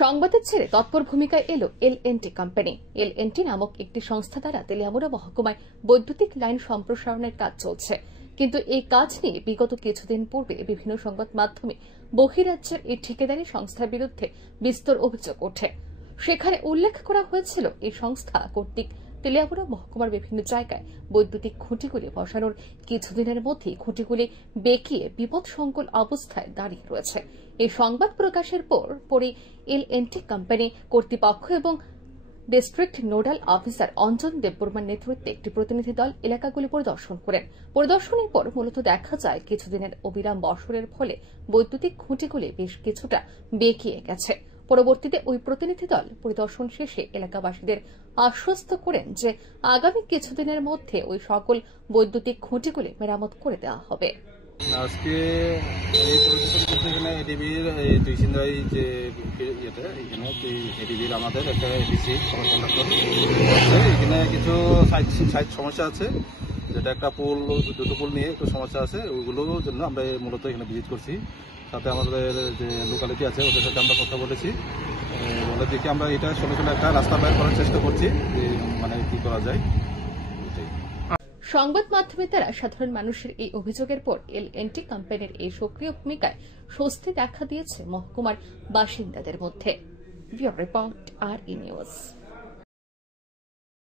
সংবাদের ছেড়ে তৎপর ভূমিকায় এলো এল&টি কোম্পানি। এল&টি নামক একটি সংস্থা দ্বারা তেলিয়ামুড়া মহকুমায় বৈদ্যুতিক লাইন সম্প্রসারণের কাজ চলছে। কিন্তু এই কাজ নিয়ে বিগত কিছুদিন পূর্বে বিভিন্ন সংবাদ মাধ্যমে বহিরাজ্যের এই ঠিকাদারি সংস্থার বিরুদ্ধে বিস্তর অভিযোগ ওঠে। সেখানে উল্লেখ করা হয়েছিল এই সংস্থা কর্তৃক তেলিয়ামুড়া মহকুমার বিভিন্ন জায়গায় বৈদ্যুতিক খুঁটিগুলি বসানোর কিছুদিনের মধ্যেই খুঁটিগুলি বেঁকিয়ে বিপদসংকুল অবস্থায় দাঁড়িয়ে রয়েছে। এই সংবাদ প্রকাশের পরই এল&টি কোম্পানি কর্তৃপক্ষ এবং ডিস্ট্রিক্ট নোডাল অফিসার অঞ্জন দেববর্মার নেতৃত্বে একটি প্রতিনিধি দল এলাকাগুলি পরিদর্শন করেন। পরিদর্শনের পর মূলত দেখা যায় কিছুদিনের অবিরাম বর্ষণের ফলে বৈদ্যুতিক খুঁটিগুলি বেশ কিছুটা বেঁকিয়ে গেছে। পরবর্তীতে ওই প্রতিনিধি দল পরিদর্শন শেষে এলাকাবাসীদের আশ্বস্ত করেন যে আগামী কিছুদিনের মধ্যে ওই সকল বৈদ্যুতিক খুঁটিগুলি মেরামত করে দেওয়া হবে। আজকে এই এখানে এডিবির টিউশনদারি যে ইয়েতে এখানে এডিবির আমাদের একটা এডিসি কন্ডাক্টর এখানে কিছু সাইড সমস্যা আছে, যেটা একটা পুল দুটো পুল নিয়ে একটু সমস্যা আছে, ওইগুলোর জন্য আমরা মূলত এখানে ভিজিট করছি। সাথে আমাদের যে লোকালিটি আছে ওদের সাথে আমরা কথা বলেছি, বলে দেখি আমরা এটা সলিউশনে একটা রাস্তা বের করার চেষ্টা করছি, মানে কি করা যায়। সংবাদ মাধ্যমের দ্বারা সাধারণ মানুষের এই অভিযোগের পর এল&টি কোম্পানির এই সক্রিয় ভূমিকায় স্বস্তি দেখা দিয়েছে মহকুমার বাসিন্দাদের মধ্যে। Bureau report, RE news.